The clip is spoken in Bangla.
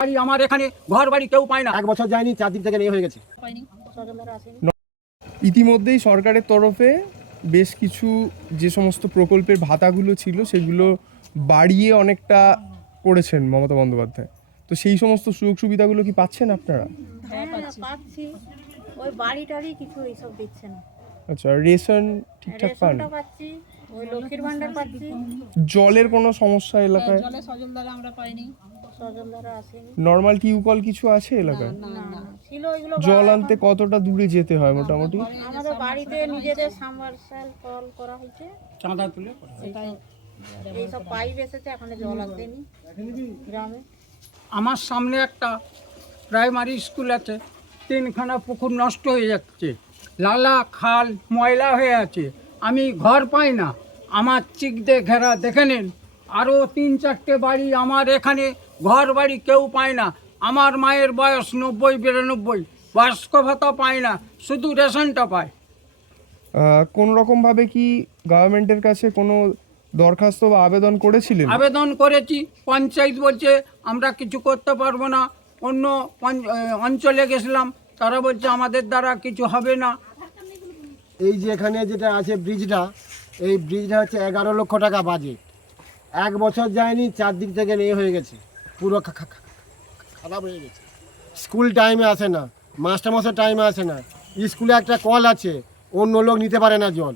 বাড়ি আমার এখানে ঘর বাড়ি কেউ পায় না। 1 বছর যায়নি, 4 দিন থেকে নেই হয়ে গেছে। ইতিমধ্যেই সরকারের তরফে বেশ কিছু যে সমস্ত প্রকল্পের ভাতাগুলো ছিল সেগুলো বাড়িয়ে অনেকটা করেছেন মমতা বন্দ্যোপাধ্যায়। তো সেই সমস্ত সুযোগ সুবিধাগুলো কি পাচ্ছেন আপনারা? হ্যাঁ পাচ্ছি। ওই বাড়ি টাড়ি কিছু এইসব দিচ্ছে না। আচ্ছা, রেশন ঠিকঠাক পান? রেশনটা পাচ্ছি, ওই লক্ষ্মীর ভান্ডার পাচ্ছি। জলের কোনো সমস্যা এলাকায়? জলে সজলধারা আমরা পাইনি, সজলধারা আসেনি। নর্মাল টিউবকল কিছু আছে এলাকায়? না ছিল ওইগুলো। জল আনতে কতটা দূরে যেতে হয় মোটামুটি? আমাদের বাড়িতে নিজেদের সাবমার্সাল কল করা হয়েছে, চাঁদা তুলে এইসব পাইপ এসেছে, এখন জল আসেনি গ্রামে। আমার সামনে একটা প্রাইমারি স্কুল আছে, 3খানা পুকুর নষ্ট হয়ে যাচ্ছে, লালা খাল ময়লা হয়ে আছে, আমি ঘর পাই না। আমার চিক দিয়ে ঘেরা, দেখে নিন। আরও 3-4টে বাড়ি আমার এখানে ঘর বাড়ি কেউ পায় না। আমার মায়ের বয়স 90-92, বয়স্ক ভাতা পায় না, শুধু রেশনটা পায়। কোনো রকমভাবে কি গভর্নমেন্টের কাছে কোনো দরখাস্ত বা আবেদন করেছিলেন? আবেদন করেছি, পঞ্চায়েত বলছে আমরা কিছু করতে পারবো না। অন্য অঞ্চলে গেছিলাম, তারা বলছে আমাদের দ্বারা কিছু হবে না। এই যে এখানে যেটা আছে ব্রিজটা, এই ব্রিজটা হচ্ছে 11 লক্ষ টাকা বাজেট। 1 বছর যায়নি, 4 দিক থেকে নেই হয়ে গেছে, পুরো খারাপ হয়ে গেছে। স্কুল টাইমে আসে না, মাস্টারমশাই টাইমে আসে না। স্কুলে একটা কল আছে, অন্য লোক নিতে পারে না জল।